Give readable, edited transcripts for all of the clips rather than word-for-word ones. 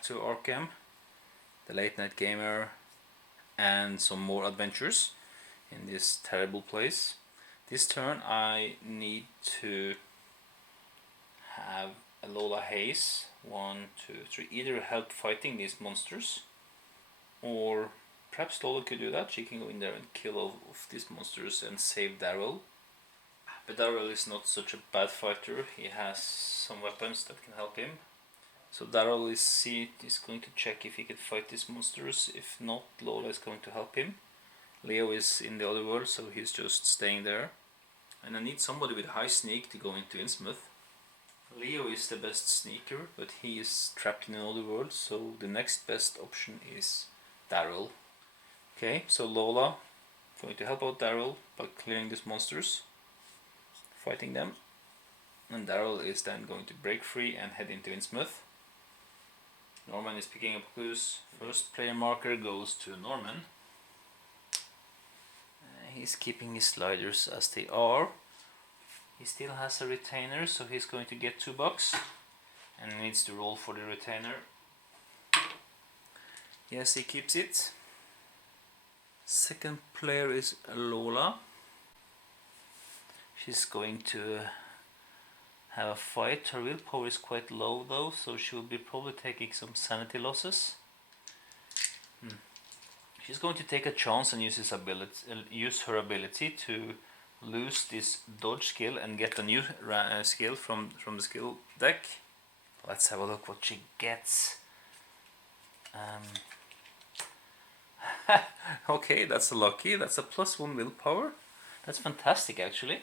back to Arkham, the late night gamer, and some more adventures in this terrible place. This turn I need to have a Lola Haze, 1, 2, 3, either help fighting these monsters, or perhaps Lola could do that. She can go in there and kill all of these monsters and save Darryl. But Darryl is not such a bad fighter, he has some weapons that can help him. So Darryl is going to check if he can fight these monsters. If not, Lola is going to help him. Leo is in the other world, so he's just staying there. And I need somebody with high sneak to go into Innsmouth. Leo is the best sneaker, but he is trapped in another world, so the next best option is Darryl. Okay, so Lola going to help out Darryl by clearing these monsters, fighting them. And Darryl is then going to break free and head into Innsmouth. Norman is picking up clues. First player marker goes to Norman. He's keeping his sliders as they are. He still has a retainer, so he's going to get $2 and needs to roll for the retainer. Yes, he keeps it. Second player is Lola. She's going to have a fight. Her willpower is quite low though, so she will be probably taking some sanity losses. She's going to take a chance and use her ability to lose this dodge skill and get a new skill from the skill deck. Let's have a look what she gets. Okay, that's a lucky. That's a +1 willpower. That's fantastic actually.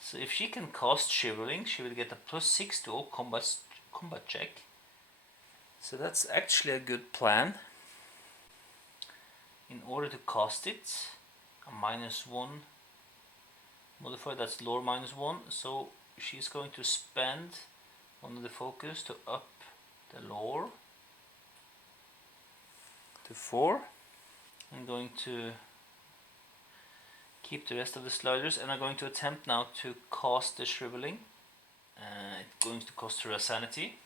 So if she can cast Shivering, she will get a +6 to all combat check. So that's actually a good plan. In order to cast it, a -1 modifier, that's lore -1, so she's going to spend one of the focus to up the lore to 4. I'm going to keep the rest of the sliders, and I'm going to attempt now to cast the Shriveling. It's going to cost her a sanity,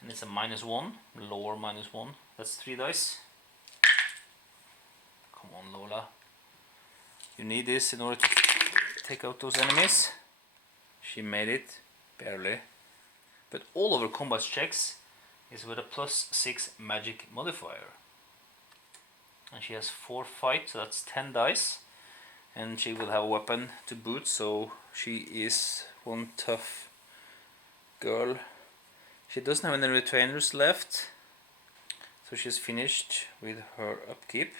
and it's a -1, lore -1, that's 3 dice. Come on Lola, you need this in order to take out those enemies. She made it, barely, but all of her combat checks is with a +6 magic modifier. And she has 4 fight, so that's 10 dice, and she will have a weapon to boot, so she is one tough girl. She doesn't have any retainers left, so she's finished with her upkeep.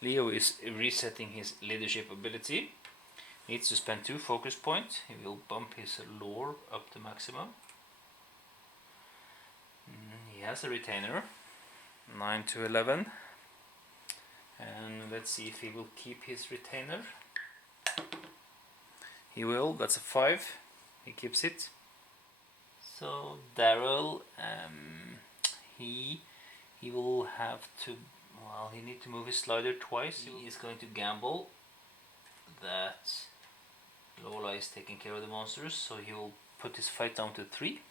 Leo is resetting his leadership ability. He needs to spend 2 focus points. He will bump his lore up to maximum. He has a retainer, 9 to 11. And let's see if he will keep his retainer. He will, that's a 5. He keeps it. So Darryl, he will have to, well, he needs to move his slider twice. He is going to gamble that Lola is taking care of the monsters, so he will put his fight down to 3.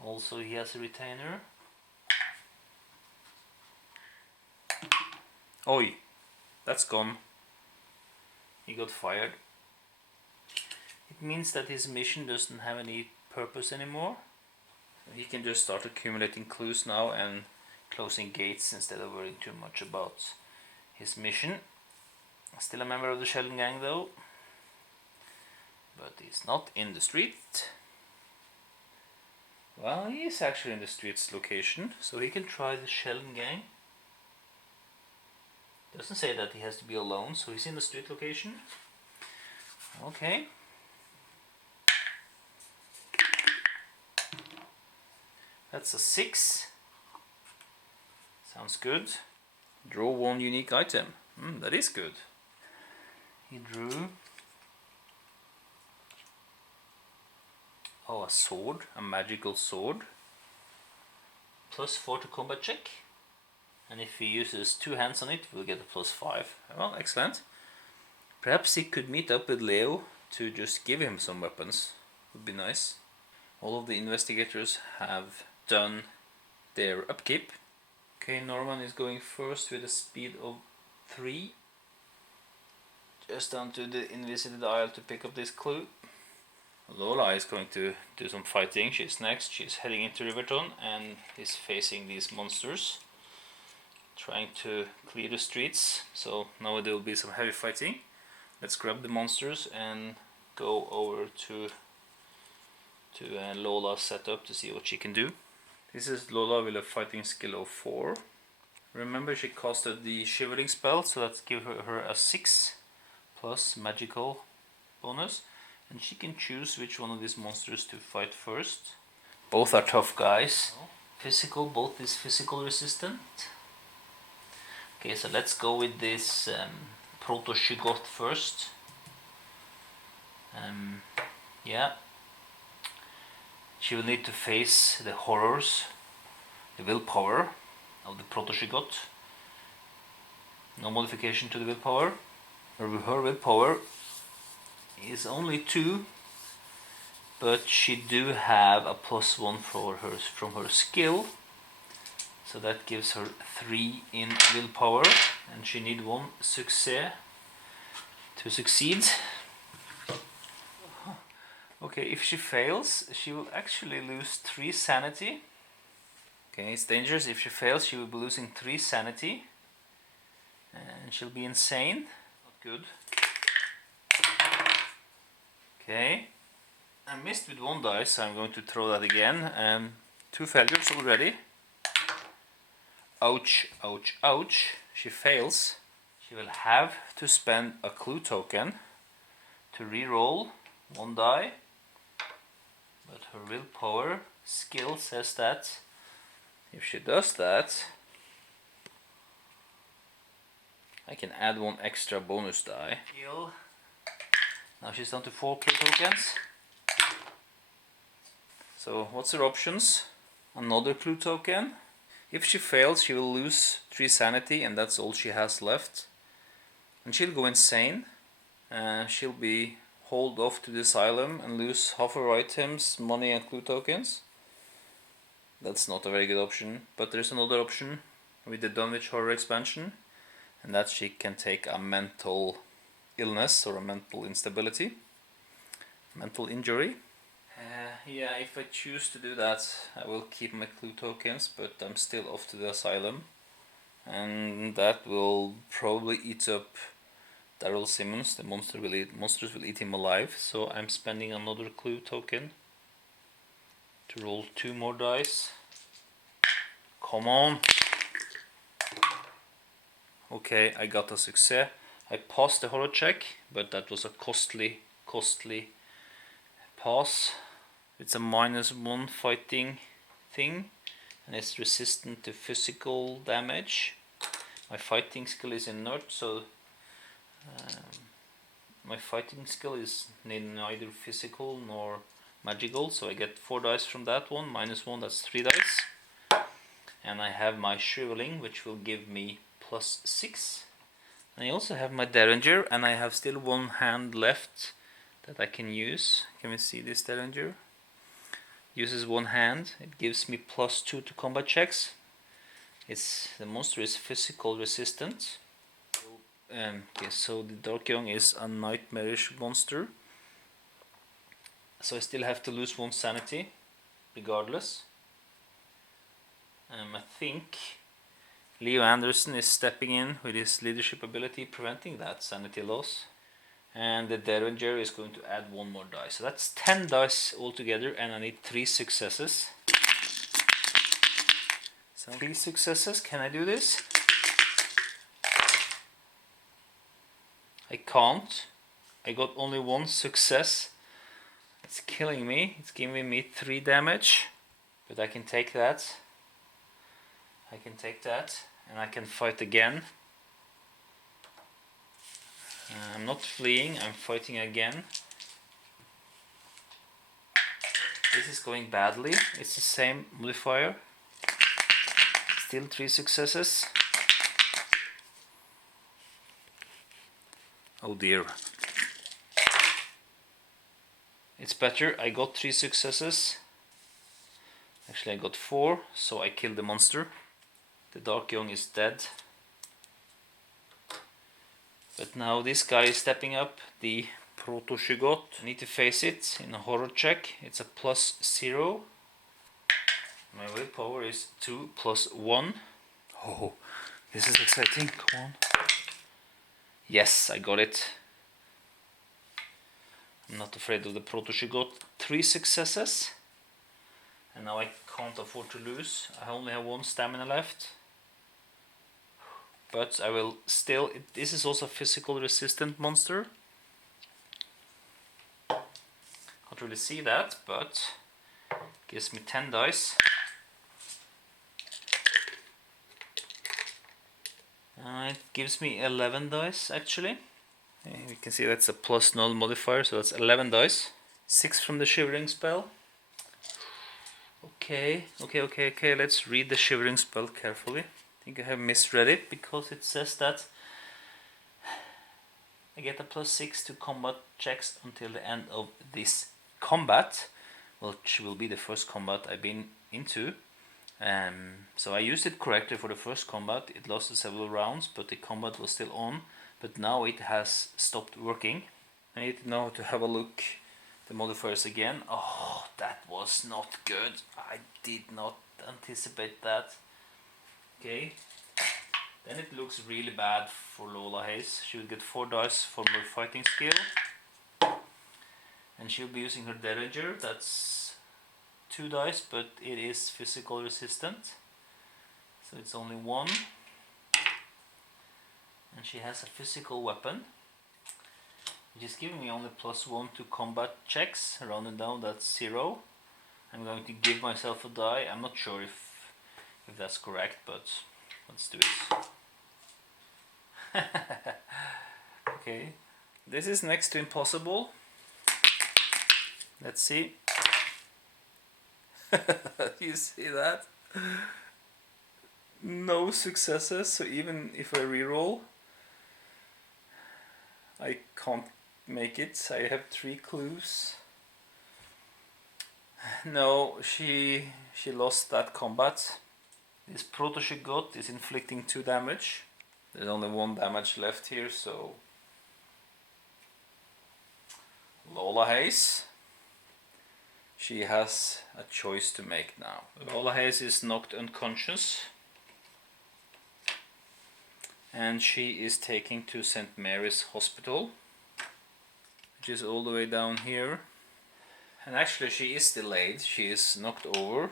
Also he has a retainer. Oi, that's gone. He got fired. It means that his mission doesn't have any purpose anymore. He can just start accumulating clues now and closing gates instead of worrying too much about his mission. Still a member of the Sheldon gang though, but he's not in the street. Well, he is actually in the street's location, so he can try the Sheldon gang. Doesn't say that he has to be alone, so he's in the street location. Okay. That's a 6. Sounds good. Draw 1 unique item. That is good. He drew a sword, a magical sword. +4 to combat check. And if he uses 2 hands on it, we'll get a +5. Well, excellent. Perhaps he could meet up with Leo to just give him some weapons. Would be nice. All of the investigators have done their upkeep. Okay, Norman is going first with a speed of 3. Just down to the Unvisited Isle to pick up this clue. Lola is going to do some fighting. She's next. She's heading into Riverton and is facing these monsters, trying to clear the streets. So now there will be some heavy fighting. Let's grab the monsters and go over to Lola's setup to see what she can do. This is Lola with a fighting skill of 4. Remember, she casted the shivering spell, so let's give her a 6 plus magical bonus, and she can choose which one of these monsters to fight first. Both are tough guys. Physical, both is physical resistant. Okay, so let's go with this proto-shigot first. Yeah. She will need to face the horrors, the willpower of the proto-shigot. No modification to the willpower. Her willpower is only 2, but she do have a +1 from her skill, so that gives her 3 in willpower, and she need 1 success to succeed. Okay, if she fails, she will actually lose 3 sanity. Okay, it's dangerous. If she fails, she will be losing 3 sanity, and she'll be insane. Not good. Okay, I missed with 1 dice, so I'm going to throw that again. 2 failures already. Ouch, ouch, ouch. She fails. She will have to spend a clue token to re-roll 1 die. But her willpower skill says that if she does that, I can add 1 extra bonus die. Now she's down to 4 clue tokens. So what's her options? Another clue token. If she fails, she will lose 3 sanity, and that's all she has left. And she'll go insane. She'll be hauled off to the asylum and lose half her items, money and clue tokens. That's not a very good option. But there's another option with the Dunwich Horror expansion, and that she can take a mental illness or a mental instability, mental injury. Yeah, if I choose to do that, I will keep my clue tokens, but I'm still off to the asylum, and that will probably eat up Darryl Simmons. The monsters will eat him alive, so I'm spending another clue token to roll 2 more dice. Come on! Okay, I got a success. I passed the horror check, but that was a costly pass. It's a -1 fighting thing, and it's resistant to physical damage. My fighting skill is inert, so my fighting skill is neither physical nor magical, so I get 4 dice from that one. -1, that's 3 dice. And I have my shriveling, which will give me +6. And I also have my Derringer, and I have still 1 hand left that I can use. Can we see this Derringer? Uses 1 hand. It gives me +2 to combat checks. The monster is physical resistant. Okay, so the Dark Young is a nightmarish monster. So I still have to lose 1 sanity, regardless. I think Leo Anderson is stepping in with his leadership ability, preventing that sanity loss. And the Derringer is going to add 1 more die. So that's 10 dice altogether, and I need 3 successes. So 3 successes, can I do this? I can't. I got only 1 success. It's killing me. It's giving me 3 damage. But I can take that. I can take that. And I can fight again. I'm not fleeing, I'm fighting again. This is going badly. It's the same modifier. Still 3 successes. Oh dear. It's better. I got 3 successes. Actually I got 4, so I killed the monster. The Dark Young is dead. But now this guy is stepping up, the Proto-Shugot. I need to face it in a horror check. It's a +0. My willpower is 2 + 1. Oh, this is exciting. Come on. Yes, I got it. I'm not afraid of the Proto-Shugot. 3 successes. And now I can't afford to lose. I only have 1 stamina left. But I will still... This is also a physical resistant monster. Can't really see that, but gives me 10 dice. It gives me 11 dice actually. You can see that's a +0 modifier, so that's 11 dice. 6 from the shivering spell. Okay, let's read the shivering spell carefully. I think I have misread it because it says that I get a +6 to combat checks until the end of this combat, which will be the first combat I've been into. So I used it correctly for the first combat. It lasted several rounds, but the combat was still on. But now it has stopped working. I need now to have a look the modifiers again. Oh, that was not good. I did not anticipate that. Okay. Then it looks really bad for Lola Hayes. She will get 4 dice for her fighting skill. And she'll be using her Derringer. That's 2 dice, but it is physical resistant. So it's only 1. And she has a physical weapon, which is giving me only +1 to combat checks. Rounded down, that's 0. I'm going to give myself a die. I'm not sure if that's correct, but let's do it. Okay, this is next to impossible. Let's see. You see that? No successes, so even if I reroll, I can't make it. I have 3 clues. No, she lost that combat. This Proto-Shugot is inflicting 2 damage. There's only 1 damage left here, so Lola Hayes, she has a choice to make now. Lola Hayes is knocked unconscious, and she is taken to St. Mary's Hospital, which is all the way down here. And actually she is delayed, she is knocked over,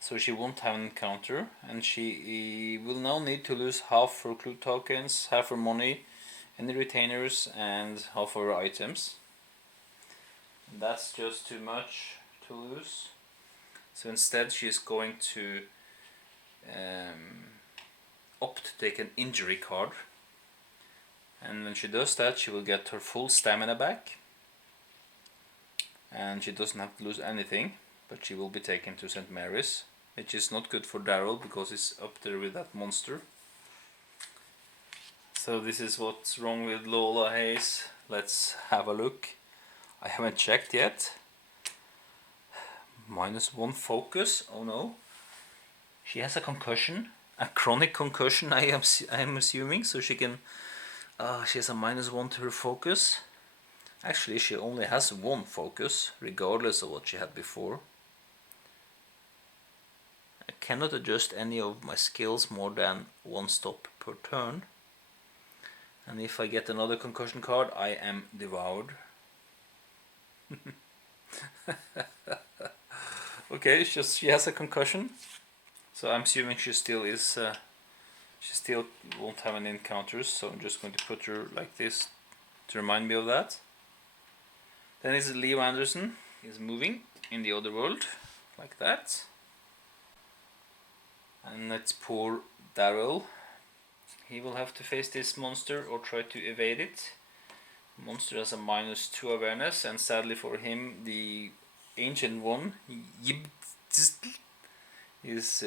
so she won't have an encounter, and she will now need to lose half her clue tokens, half her money, any retainers, and half her items. And that's just too much to lose. So instead she is going to opt to take an injury card, and when she does that she will get her full stamina back, and she doesn't have to lose anything, but she will be taken to St. Mary's, which is not good for Darryl because he's up there with that monster. So this is what's wrong with Lola Hayes. Let's have a look. I haven't checked yet. -1 focus. Oh no. She has a concussion, a chronic concussion, I am assuming, so she can. She has a -1 to her focus. Actually, she only has 1 focus, regardless of what she had before. I cannot adjust any of my skills more than 1 stop per turn. And if I get another concussion card, I am devoured. Okay, she has a concussion, so I'm assuming she still is. She still won't have any encounters, so I'm just going to put her like this to remind me of that. Then is Leo Anderson. He's moving in the other world, like that. And let's poor Darryl. He will have to face this monster or try to evade it. The monster has a -2 awareness, and sadly for him, the ancient one is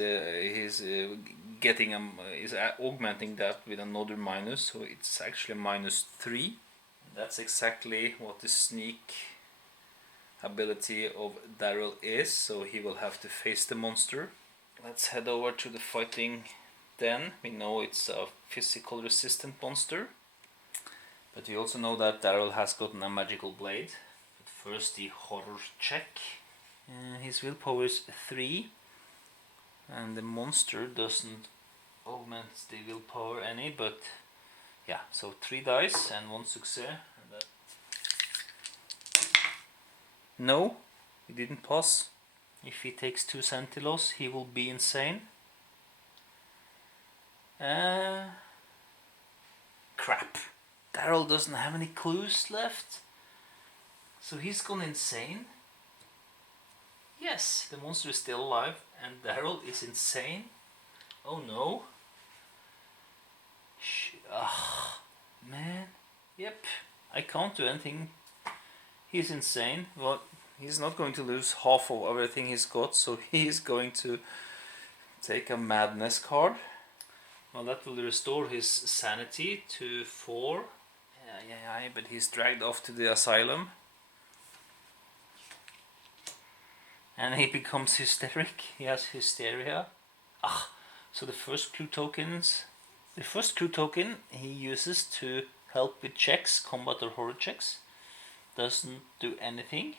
augmenting that with another minus, so it's actually -3. That's exactly what the sneak ability of Darryl is, so he will have to face the monster. Let's head over to the fighting den. We know it's a physical resistant monster, but we also know that Darryl has gotten a magical blade. But first the horror check. His willpower is 3, and the monster doesn't augment the willpower any, but yeah, so 3 dice and 1 success. And that... No, he didn't pass. If he takes 2 sanity loss, he will be insane. Crap. Darryl doesn't have any clues left, so he's gone insane. Yes, the monster is still alive and Darryl is insane. Oh no. Man. Yep, I can't do anything. He's insane. Well, he's not going to lose half of everything he's got, so he's going to take a madness card. Well, that will restore his sanity to 4. Yeah, but he's dragged off to the asylum. And he becomes hysteric. He has hysteria. So the first clue token he uses to help with checks, combat or horror checks, doesn't do anything.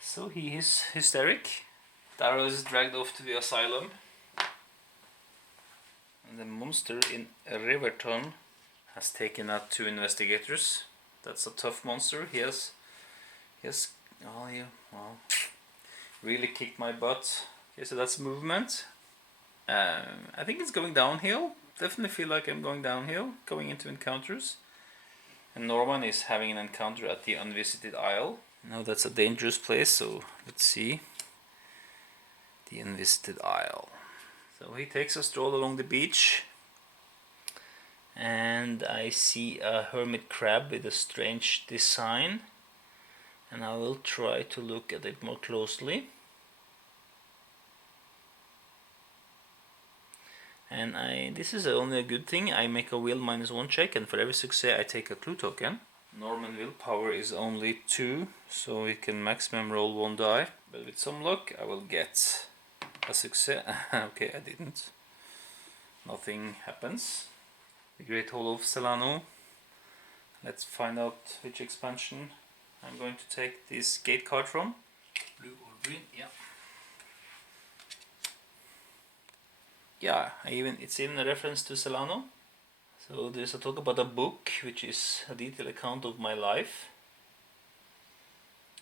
So he is hysteric. Darryl is dragged off to the asylum. And the monster in Riverton has taken out 2 investigators. That's a tough monster. He has really kicked my butt. Okay, so that's movement. I think it's going downhill. Definitely feel like I'm going downhill, going into encounters. And Norman is having an encounter at the Unvisited Isle. Now that's a dangerous place, so let's see. The Unvisited Isle. So he takes a stroll along the beach. And I see a hermit crab with a strange design. And I will try to look at it more closely. And this is only a good thing. I make a will -1 check, and for every success I take a clue token. Norman willpower is only 2, so we can maximum roll 1 die. But with some luck I will get a success. Okay, I didn't. Nothing happens. The Great Hall of Celano. Let's find out which expansion I'm going to take this gate card from. Blue or green? Yeah. Yeah, it's even a reference to Celano. So there's a talk about a book, which is a detailed account of my life.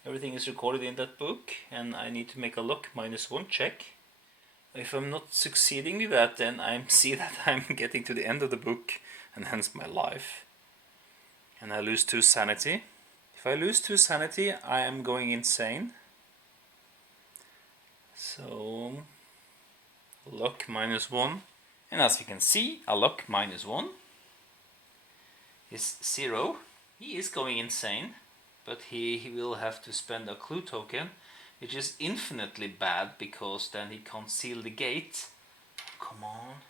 Everything is recorded in that book, and I need to make a luck -1 check. If I'm not succeeding with that, then I see that I'm getting to the end of the book, and hence my life. And I lose 2 sanity. If I lose 2 sanity, I am going insane. So luck -1, and as we can see, a luck -1 is 0. He is going insane, but he will have to spend a clue token, which is infinitely bad because then he can't seal the gate. Come on,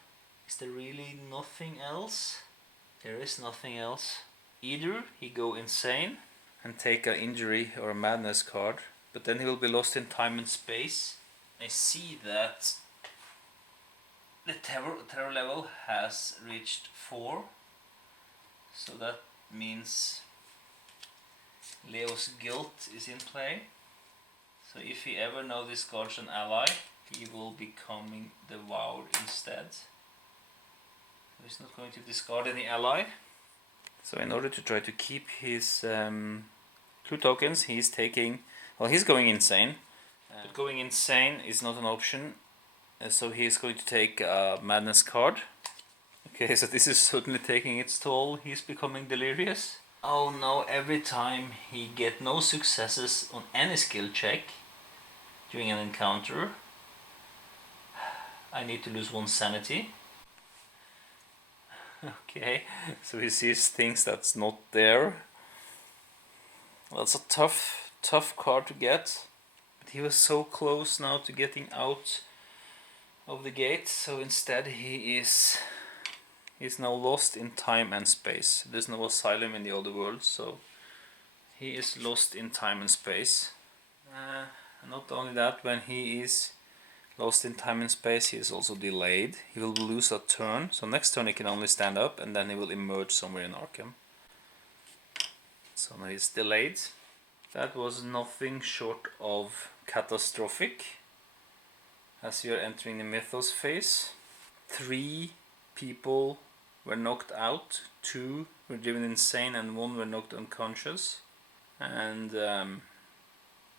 is there really nothing else? There is nothing else. Either he go insane and take an injury or a madness card, but then he will be lost in time and space. I see that the terror level has reached 4, so that means Leo's guilt is in play. So if he ever now discards an ally, he will be becoming devoured instead. So he's not going to discard any ally. So in order to try to keep his clue tokens, he's going insane. But going insane is not an option. So he is going to take a madness card. Okay, so this is certainly taking its toll. He's becoming delirious. Oh no, every time he get no successes on any skill check during an encounter, I need to lose 1 sanity. Okay, so he sees things that's not there. Well, that's a tough card to get. But he was so close now to getting out of the gate, so instead he's now lost in time and space. There's no asylum in the other world, so He is lost in time and space. Not only that, when he is lost in time and space, he is also delayed. He will lose a turn, so next turn he can only stand up, and then he will emerge somewhere in Arkham. So now he's delayed. That was nothing short of catastrophic, as we are entering the Mythos phase. 3 people were knocked out, 2 were driven insane, and 1 were knocked unconscious. And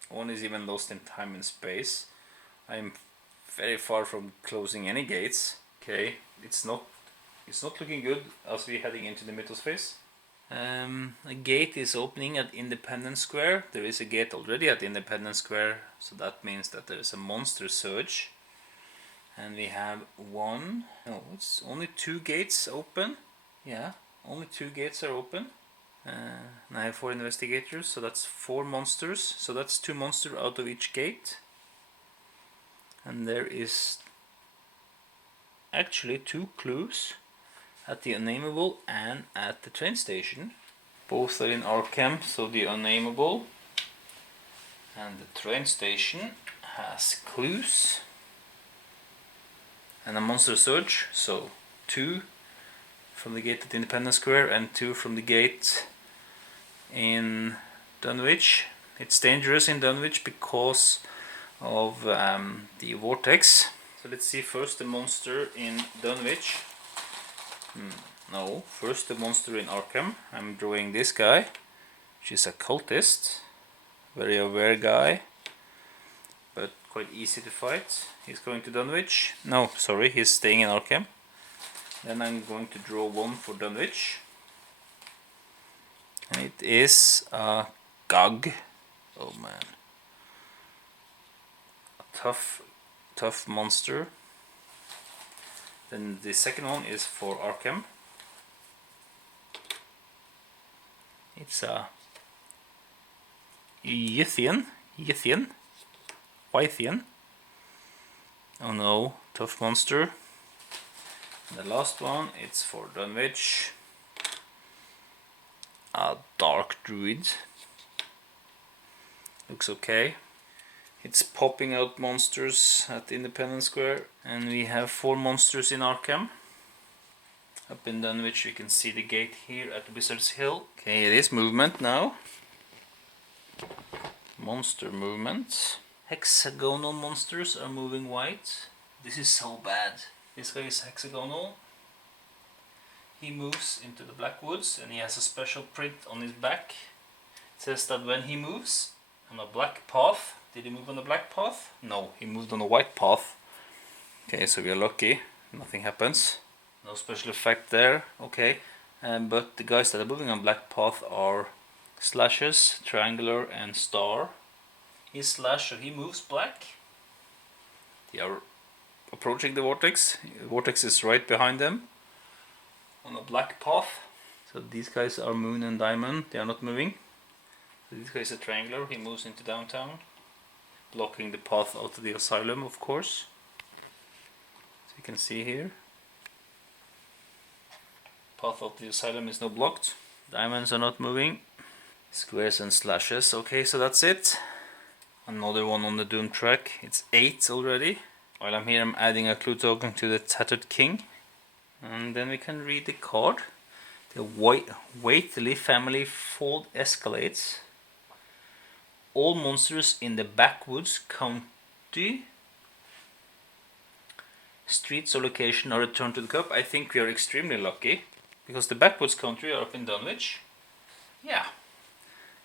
1 is even lost in time and space. I am very far from closing any gates. Okay, it's not looking good as we're heading into the Mythos phase. A gate is opening at Independence Square. There is a gate already at Independence Square, so that means that there is a monster surge. And we have it's only 2 gates open. Yeah, only 2 gates are open. And I have 4 investigators, so that's 4 monsters. So that's 2 monsters out of each gate. And there is actually 2 clues at the Unnameable and at the train station. Both are in Arkham, so the Unnameable and the train station has clues and a monster surge. So 2 from the gate at Independence Square and 2 from the gate in Dunwich. It's dangerous in Dunwich because of the vortex. So let's see first the monster in Dunwich. No, first the monster in Arkham. I'm drawing this guy, which is a cultist. Very aware guy, but quite easy to fight. He's going to Dunwich. No, sorry, he's staying in Arkham. Then I'm going to draw 1 for Dunwich. And it is a Gug. Oh man. A tough monster. Then the second one is for Arkham. It's a Yithian. Oh no, tough monster. And the last one, it's for Dunwich. A dark druid. Looks okay. It's popping out monsters at Independence Square. And we have 4 monsters in Arkham. Up in Dunwich you can see the gate here at Wizard's Hill. Okay, it is movement now. Monster movement. Hexagonal monsters are moving white. This is so bad. This guy is hexagonal. He moves into the Black Woods and he has a special print on his back. It says that when he moves on a black path. Did he move on the black path? No, he moved on a white path. Okay, so we are lucky. Nothing happens. No special effect there. Okay, but the guys that are moving on black path are Slashes, Triangular and Star. He's Slasher, he moves black. They are approaching the vortex. The vortex is right behind them on a black path. So these guys are Moon and Diamond, they are not moving. So this guy is a Triangular, he moves into downtown, blocking the path out of the asylum, of course. So you can see here. Path of the asylum is not blocked. Diamonds are not moving. Squares and Slashes. Okay, so that's it. Another one on the Doom track. It's 8 already. While I'm here, I'm adding a clue token to the Tattered King. And then we can read the card. The Waitley family fold escalates. All monsters in the Backwoods County streets or location are returned to the cup. I think we are extremely lucky because the Backwoods Country are up in Dunwich. Yeah.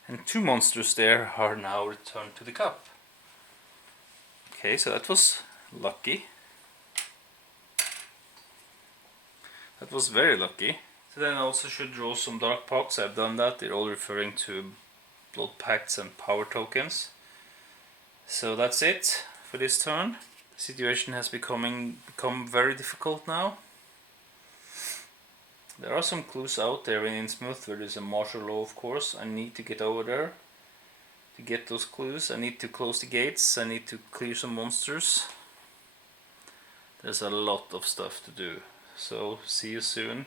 And 2 monsters there are now returned to the cup. Okay, so that was lucky. That was very lucky. So then I also should draw some Dark Pacts. I've done that. They're all referring to Blood Pacts and Power Tokens. So that's it for this turn. The situation has become very difficult now. There are some clues out there in Innsmouth where there's a martial law, of course. I need to get over there to get those clues. I need to close the gates. I need to clear some monsters. There's a lot of stuff to do. So see you soon.